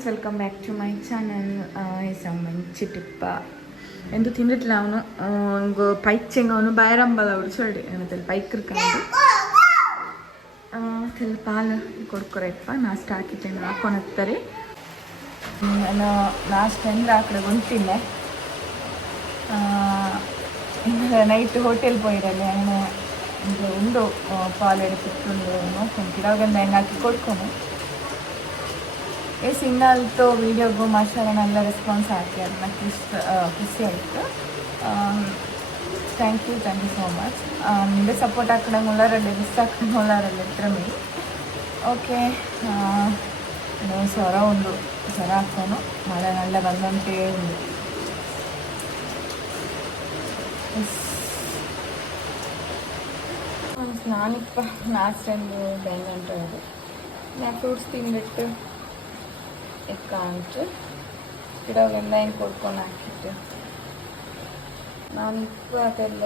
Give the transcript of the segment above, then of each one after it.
Friends welcome back to my channel S ಮಂಚಿ ಟಿಪ್ಪ ಎಂದು ತಿಂದಿಟ್ಲ ಅವನು. ಪೈಕ್ ಚೆಂಗ ಅವನು ಬಾಯರಂಬಲ್ ಅವರು ಸೊಳ್ಳಿ ಅನ್ನದಲ್ಲಿ ಪೈಕ್ ಇರ್ಕೊಂಡು ತೆಲ್ ಪಾಲು ಕೊಡ್ಕೊರಪ್ಪ ನಾ ಸ್ಟಾಕ್ ಇಟ್ಟೆ ಹಾಕೊಂಡು ಹೋಗ್ತಾರೆ. ನಾನು ಲಾಸ್ಟ್ ಟೈಮ್ಲ ಆ ಕಡೆ ಹೊಂಟಿನ್ನೆ ನೈಟ್ ಹೋಟೆಲ್ ಪೋಯಿರಲ್ಲ ಅಣ್ಣ ಉಂಡು ಪಾಲು ಎಡೆ ಪಿಟ್ಟು ನೋಡ್ಕೊಂತೀರ ಅವಾಗಂದ ಹೆಂಗೆ ಹಾಕಿ ಕೊಡ್ಕೊಂಡು. ಈ ಸಿಂಗಲ್ದು ವೀಡಿಯೋಗೂ ಮಾಶಾರನೆಲ್ಲ ರೆಸ್ಪಾನ್ಸ್ ಆಗಿ ಅದನ್ನ ಇಷ್ಟ ಖುಷಿ ಆಯಿತು. Thank you thank you so much ನಿಮಗೆ ಸಪೋರ್ಟ್ ಹಾಕೊಂಡಂಗೆ ಉಳ್ಳಾರಲ್ಲಿ ಮಿಸ್ ಹಾಕೊಂಡು ಉಳ್ಳಾರಲ್ಲಿ ಮೀ. ಓಕೆ ಜ್ವರ ಒಂದು ಜ್ವರ ಹಾಕೋನು ಮಳೆ ನಲ್ಲ ಬಂದಂತೆ ಒಂದು ನಾನಿಪ್ಪ ನಾಲ್ಕು ಟೈಮ್ ಬೆಂಗಂಟು ಅದು ನಾನು ಫ್ರೂಟ್ಸ್ ತಿಂದ್ಬಿಟ್ಟು ಎಕ್ಕ ಅಂತು ಗಿಡಗಳೆಲ್ಲ ಏನು ಕೊಡ್ಕೊಂಡು ಹಾಕಿಟ್ಟು. ನಾನು ಇಪ್ಪ ಅದೆಲ್ಲ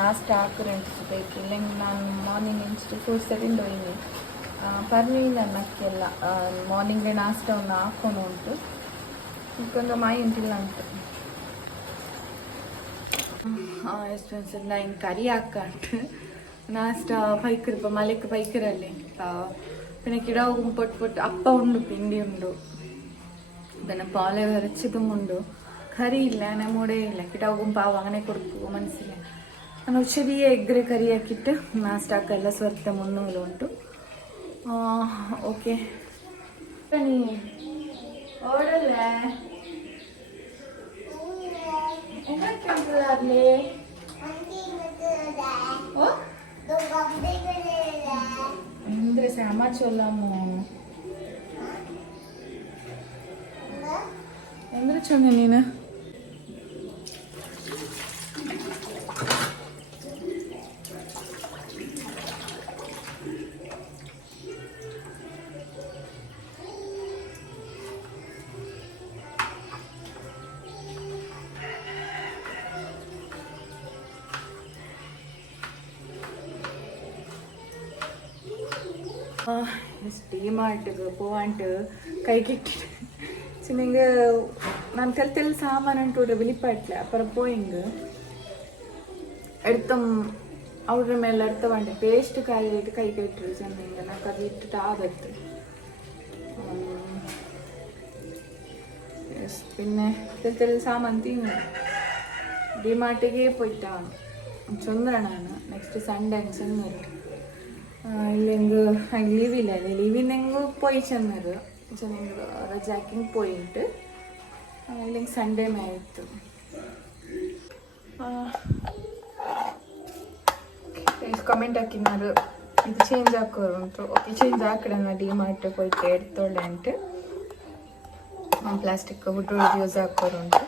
ಲಾಸ್ಟ್ ಹಾಕಿ ನೆನೆಸ್ಬೇಕು ಇಲ್ಲ, ನಾನು ಮಾರ್ನಿಂಗ್ ನೆನೆಸಿಟ್ಟು ಫುಲ್ ಸೆಟಿಂಡ್ ಒಯ್ಯಿ ಪರ್ಲಿಲ್ಲ ಅನ್ನಕ್ಕೆಲ್ಲ ಮಾರ್ನಿಂಗೇ ನಾಷ್ಟವನ್ನು ಹಾಕೊಂಡು ಉಂಟು. ಇಕ್ಕೊಂದು ಮಾಯಿ ಉಂಟಿಲ್ಲ ಅಂತ. ಎಷ್ಟು ಅನ್ಸದ್ ನಾ ಹಿಂಗೆ ಕರಿ ಹಾಕ ನಾಷ್ಟ ಪೈಕರ್ ಮಲೆಕ್ ಪೈಕರಲ್ಲಿ. ಪಿನ ಗಿಡ ಪೊಟ್ಟು ಪೊಟ್ಟು ಅಪ್ಪ ಉಂಡು, ಪಿಂಡಿ ಉಂಡು. പിന്നെ പാല് കരച്ചതും കൊണ്ട് കറിയില്ല നമ്മുടെ ഇല്ല കിട്ടാവും പാവം അങ്ങനെ കൊടുക്കും മനസ്സില്ല നമ്മൾ ചെറിയ എഗ്ഗ് കറിയാക്കിയിട്ട് നാസ്റ്റാക്കല്ല സ്വരത്തെ മുന്നൂലുണ്ട് ഓക്കെ പണി ഓടല്ലേ എന്നൊക്കെ ഓ ಅಂದ್ರೆ ಸಾಮಾ ಚೋಲಾಮು ಅಂದ್ರೆ ಚೆನ್ನ സ്റ്റീമായിട്ട് പോവാണ്ട് കൈ കെട്ടിട്ട് ಸೊ ನಂಗೆ ನಾನು ಕಲ್ತೆಲ್ಲ ಸಾಮಾನು ವಿಲಿಪಾಟ್ಲೆ ಅಪ್ಪರ ಪೋಯಿಂಗ್ എടുത്തും അവിടെ മേലെ എടുത്ത വണ്ടി പേസ്റ്റ് കാര്യമായിട്ട് കൈ കയറ്റി ചെന്നിട്ട് നമുക്ക് അത് ഇട്ടിട്ട് ആകത്ത് പിന്നെ ഇത്തരത്തിൽ സാമാൻ തീങ്ങ ഡിമാർട്ടിക്ക് പോയിട്ടാണ് ചൊന്നരണാണ് നെക്സ്റ്റ് സൺഡേ ചെന്നത് ഇല്ലെങ്കിൽ ലീവില്ല ലീവിനെങ്കിൽ പോയി ചെന്നത് ನನಗೆ ರಜೆ ಹಾಕಿಂಗ್ പോയിട്ട് ಸಂಡೇ ಸಂಡೇನೇ ಆಯಿತು. ಕಮೆಂಟ್ ಹಾಕಿನಾರು ಇದು ಚೇಂಜ್ ಹಾಕೋರು ಉಂಟು ಓಕೆ ಚೇಂಜ್ ಹಾಕಡೆ ನಾನು ಡಿ ಮಾರ್ಟ್ ಹೋಯ್ತು, ಎಡ್ತೊಳ್ಳೆ ಪ್ಲಾಸ್ಟಿಕ್ ಹುಡ್ರು ಯೂಸ್ ಹಾಕೋರು ಉಂಟು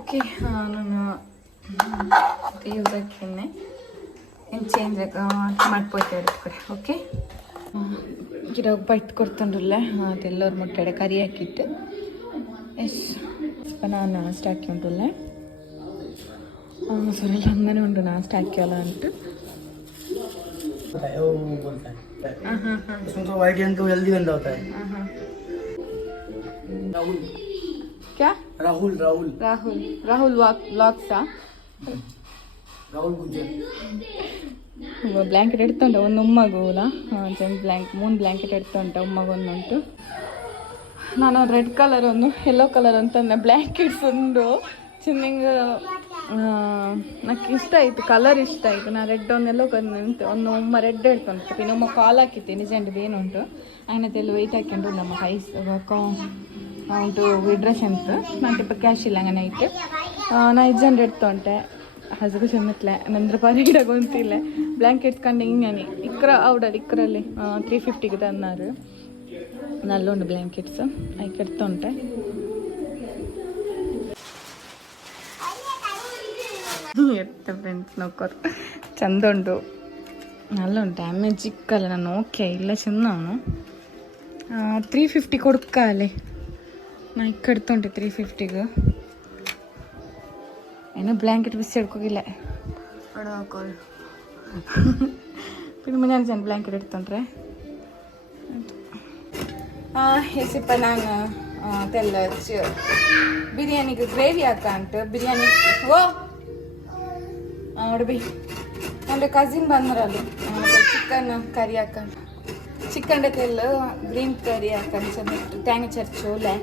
ಓಕೆ ನಾನು ಯೂಸ್ ಹಾಕಿನ್ನೆ ಏನು ಚೇಂಜ್ ಮಾಡ್ಬೋಯ್ತು ಎಡ್ತಾರೆ ಓಕೆ ಗಿಡ ಬೈಟ್ ಕೊಡ್ತಂಡ್ರಲ್ಲ ಅದೆಲ್ಲರ ಮುಟ್ಟಡೆ ಕರಿ ಹಾಕಿಟ್ಟು ಎಸ್ ನಾನು ನಾಸ್ಟ್ ಹಾಕಿ ಉಂಟಲ್ಲ ಸರಿ ಹಂಗನೇ ಉಂಟು ನಾಸ್ಟ್ ಹಾಕ್ಯಲ್ಲ ಅಂಟು होता है वो बोलता है ಹಾಂ ಹಾಂ ಹಾಂ उसमें तो वाइट रंग का जल्दी गंदा होता है ಹಾಂ ಹಾಂ राहुल ಕ್ಯಾ राहुल राहुल ರಾಹುಲ್ ರಾಹುಲ್ ವಾಕ್ ವ್ಲಾಗ್ಸಾ राहुल गुजर ಬ್ಲ್ಯಾಂಕೆಟ್ ಎಡ್ತುಂಟ? ಒಂದು ಉಮ್ಮಗೂಲ? ಜಂಪ್ ಬ್ಲ್ಯಾಂಕ್ ಮೂನ್ ಬ್ಲ್ಯಾಂಕೆಟ್ ಎಡ್ತುಂಟ ಉಮ್ಮಗೊಂದುಂಟು. ನಾನು ರೆಡ್ ಕಲರ್ ಒಂದು ಯೆಲ್ಲೋ ಕಲರ್ ಅಂತ ಬ್ಲ್ಯಾಂಕೆಟ್ಸ್ ಒಂದು ಚಿನ್ನಿಂಗ್ ನಾಕ್ ಇಷ್ಟ ಆಯ್ತು ಕಲರ್ ಇಷ್ಟ ಆಯ್ತು. ನಾ ರೆಡ್ ಒಂದು ಎಲ್ಲೋ ಕಲರ್ ನಿಂತು ಒಂದು ಉಮ್ಮ ರೆಡ್ ಹೇಳ್ಕೊಂಡು ಪಿನ್ನ ಉಮ್ಮ ಕಾಲ್ ಹಾಕಿತ್ತೆ ನಿಜಂಡ್ ಏನುಂಟು? ಆಯ್ನತ್ತೆಲ್ಲ ವೆಯ್ಟ್ ಹಾಕೊಂಡು ನಮ್ಮ ಹೈಸ್ ಅಕೌಂಟು ವಿಡ್ರೆಸ್ ಅಂತ. ನಾನು ತಿಪ್ಪ ಕ್ಯಾಶ್ ಇಲ್ಲ ಹಂಗೆ ನೈಟ್ ನಾ ಇಜ್ಜಂಡ್ ಎಡ್ತೊಂಟೆ. ಹಸಗು ಚೆನ್ನತ್ಲೆ ನಂದ್ರ ಪಾರಿ ಗೊಂತಿಲ್ಲ. బ్లాంకెట్స్ కంటే ఇంకని ఇక్కడ అవుడాలి ఇక్కడలే త్రీ ఫిఫ్టీకి తన్నారు నల్లుండి బ్లాంకెట్స్ అవి కడుతుంటాయి ಎತ್ತ ಫ್ರೆಂಡ್ಸ್ ನೋಕೋರು ಚಂದ ಉಂಟು ಅಲ್ಲ ಡ್ಯಾಮೇಜ್ ಇಕ್ಕಲ್ಲ ನಾನು ಓಕೆ ಇಲ್ಲ ಚೆಂದ ಅವನು ತ್ರೀ ಫಿಫ್ಟಿ ಕೊಡ್ಕಾಲೆ ನಾ ಇಕ್ಕಡ್ತೊಂಟೆ ತ್ರೀ ಫಿಫ್ಟಿಗೆ ಏನೋ ಬ್ಲ್ಯಾಂಕೆಟ್ ಬಿಸಿ ಹಿಡ್ಕೋಗಿಲ್ಲ ನೋಡ್ಕೋಳು പിന്നെ ಮುಂಜಾನೆ ಜನ ಬ್ಲ್ಯಾಂಕೆಟ್ ಇಡ್ತೊಂಡ್ರೆ ಎಸಿಪ್ಪ ನಾನು ತೆಲ್ಲ ಚ- ಬಿರಿಯಾನಿಗೆ ಗ್ರೇವಿ ಹಾಕ ಅಂಟು ಬಿರಿಯಾನಿ ಓ ನೋಡಿ ಅಂದರೆ ಕಸಿನ್ ಬಂದ್ರಲ್ಲ ಚಿಕನ್ ಕರಿ ಹಾಕೊಂಡು ಚಿಕನ್ ತೆಲ್ಲ ಗ್ರೀನ್ ಕರಿ ಹಾಕೊಂಡು ಚೆಂದ ಟ್ಯಾಂಗ್ ಚರ್ಚೋಲೆ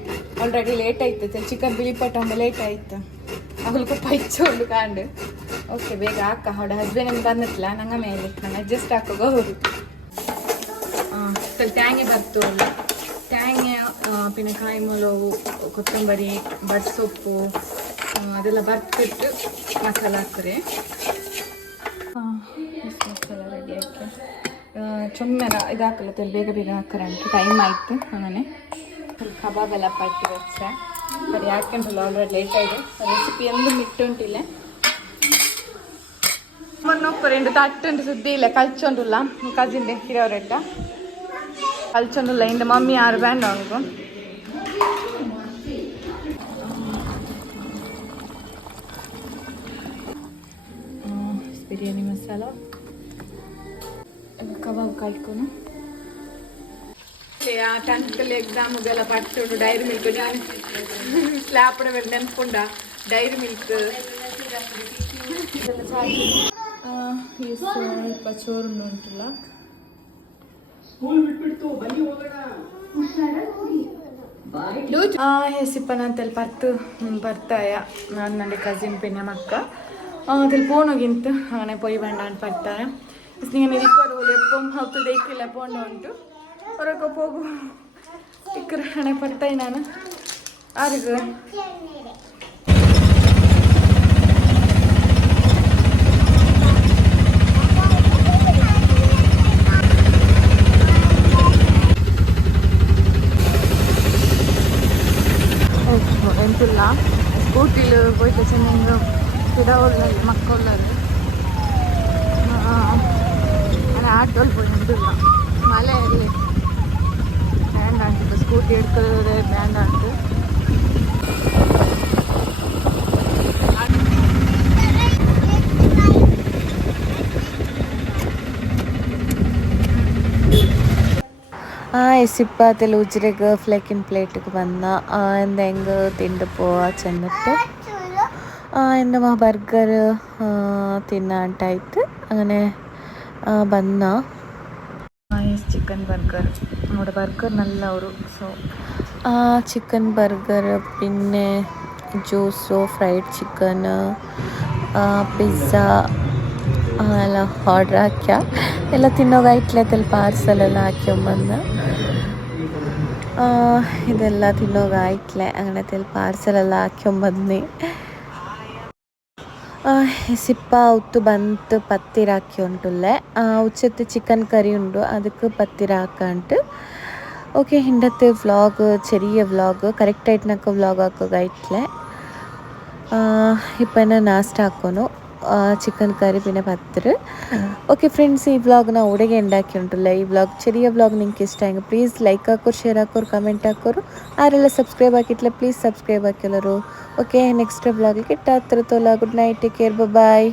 ಆಲ್ರೆಡಿ ಲೇಟ್ ಆಯ್ತು ಚಿಕನ್ ಬಿಳಿ ಪಟ್ಟ ಲೇಟ್ ಆಯ್ತು ಅವಳಿಗೆ ಪೈಚೋಳು ಕಾಂಡು ಓಕೆ ಬೇಗ ಅಕ್ಕ ಹೊಡ ಹಸ್ಬೆಂಡ್ ಬಂದತ್ತಲ್ಲ, ನಂಗ ಮೇಲೆ. ನಾನು ಅಡ್ಜಸ್ಟ್ ಹಾಕೋಗ ಹೋಗಿ. ತ್ಯಾಂಗೆ ಬರ್ತು ಅಲ್ಲ. ಟ್ಯಾಂಗೆ ಪಿನಕಾಯಿ ಮೊಲವು ಕೊತ್ತಂಬರಿ ಬಡ್ಸೊಪ್ಪು ಅದೆಲ್ಲ ಬರ್ತಿಟ್ಟು ಮಸಾಲ ಹಾಕ್ತಾರೆ. ಮಸಾಲ ರೆಡಿ ಆಯ್ತು? ಚೊಮ್ಮೆರ ಇದಾಕಲ್ಲ ಬೇಗ ಬೇಗ ಹಾಕ್ತಾರೆ ಅಂತ. ಟೈಮ್ ಆಯಿತು ಆಮೇಲೆ. ಕಬಾಬ್ ಎಲ್ಲ ಪಟ್ಟಿ ಬರ್ತದೆ ಸರಿ ಹಾಕೊಂಡ್ರಲ್ಲ ಆಲ್ರೆಡಿ ಲೇಟ್ ಆಗಿದೆ. ರೆಸಿಪಿ ಎಂದು ಮಿಟ್ಟು ಉಂಟಿಲ್ಲ. ಮೊನ್ನೊಪ್ಪು రెండు ತಟ್ಟುಂಟು ಸುದ್ದಿ ಇಲ್ಲ ಕಲ್ಚೊಂಡುಲ್ಲ ಕಜಿಂಡೆ ಹಿರಿಯವರೆಟ್ಟ ಕಲ್ಚೊಂಡುಲ್ಲ ಇಂದ ಮಮ್ಮಿ ಯಾರು ಬ್ಯಾಂಡ್ ಅವನಿಗೂ ಬಿರಿಯಾನಿ ಮಸಾಲ ಕಬಾಬ್ ಕಾಯ್ಕೊನು ಆ ಟೆಂತ್ಕಲ್ಲಿ ಎಕ್ಸಾಮ್ಗೆಲ್ಲ ಪಟ್ಟು ಡೈರಿ ಮಿಲ್ಕ್ ನಾನು ಸ್ಲ್ಯಾಪಡ ಮೇಲೆ ನೆನ್ಕೊಂಡ ಡೈರಿ ಮಿಲ್ಕ್ ಈ ಸ್ವಲ್ಪ ಚೋರುಂಡು ಉಂಟಲ್ಲ ಹೆಸಿಪ್ಪನ ಅಂತೇಳಿ ಬರ್ತು ಬರ್ತಾಯ ನಾನು ನನ್ನ ಕಸಿನ್ ಪಿನ್ನ ಮಕ್ಕ അതിൽ പോണുകിന്ത് അങ്ങനെ പോയി വേണ്ടാന്ന് പറ്റാണ് ഇങ്ങനെ ഇരിക്കുവരുമല്ലോ എപ്പം അവത്ത് ദേക്കില്ല പോകണ്ടോണ്ട് അവരൊക്കെ പോകും. ഇക്കറ അങ്ങനെ പറ്റാനാണ് ആർക്ക് ஊட்டியில் போயிட்டு சென்னை இங்கே திடாவில் மக்கள் ஆனால் ஆட்டோவில் போய் நின்றுடலாம் மலை ஏறி வேண்டான்ட்டு இப்போ ஸ்கூட்டி எடுக்கிறது வேண்டான்ட்டு. എസിപ്പാത്തിൽ ഉച്ചിരക്ക് ഫ്ലെക്കിൻ പ്ലേറ്റിക്ക് വന്ന ആ എന്തെങ്ക് തിണ്ട് പോവാ ചെന്നിട്ട് ആ എൻ്റെ മാ ബർഗർ തിന്നാണ്ടായിട്ട് അങ്ങനെ ആ, വന്ന ಚಿಕನ್ ಬರ್ಗರ್ നമ്മുടെ ಬರ್ಗರ್ നല്ല ഒരു ಸೊ ആ ചിക്കൻ ബർഗർ പിന്നെ ജ്യൂസോ ഫ്രൈഡ് ചിക്കൻ ಪಿಜ್ಜ ಎಲ್ಲ ಆರ್ಡ್ರ್ ಹಾಕ್ಯ. ಎಲ್ಲ ತಿನ್ನೋಗಾಯ್ತ್ಲೈತಲ್ಲಿ ಪಾರ್ಸಲೆಲ್ಲ ಹಾಕ್ಯೊಂಬಂದ. ಇದೆಲ್ಲ ತಿನ್ನೋಗಾಯ್ತ್ಲೆ ಅಂಗಡದಲ್ಲಿ ಪಾರ್ಸಲೆಲ್ಲ ಹಾಕ್ಯೊಂಬಂದ್ನಿ. ಸಿಪ್ಪ ಉತ್ತು ಬಂತು, ಪತ್ತಿರ ಹಾಕಿ ಉಂಟುಲ್ಲೆ ಉಚ್ಚತ್ತು ಚಿಕನ್ ಕರಿ ಉಂಡು ಅದಕ್ಕೆ ಪತ್ತಿರ ಹಾಕಂಟು. ಓಕೆ ഇന്നത്തെ വ്ളോഗ് ಚೆರಿಯ വ്ളോഗ് കറക്റ്റായിട്ട് ವ್ಲಾಗ್ വ്ളോഗ് ആക്കുക ഇട്ടില്ലേ ഇപ്പം എന്നെ നാസ്റ്റ് ചിക്കൻ കറി പിന്നെ പത്തിര് ഓക്കെ ഫ്രണ്ട്സ് ഈ വ്ളോഗ് ನಾ ಉಡುಗೆ ഉണ്ടാക്കിയിട്ടുണ്ടല്ലോ ಈ ವ್ಲಾಗ್ ചെറിയ ವ್ಲಾಗ್ ನಿಮ್ಗೆ ಇಷ್ಟ ಆಗಿ ಪ್ಲೀಸ್ ಲೈಕ್ ಹಾಕೋರು ಶೇರ್ ಹಾಕೋರು ಕಮೆಂಟ್ ಹಾಕೋರು ಆರೆಲ್ಲ ಸಬ್ಸ್ಕ್ರೈಬ್ ಹಾಕಿಟ್ಲೆ ಪ್ಲೀಸ್ ಸಬ್ಸ್ಕ್ರೈಬ್ ಹಾಕಿಲ್ಲರು okay next ವ್ಲಾಗಿಗೆ ಟಾತ್ರತೋಲ good night take care bye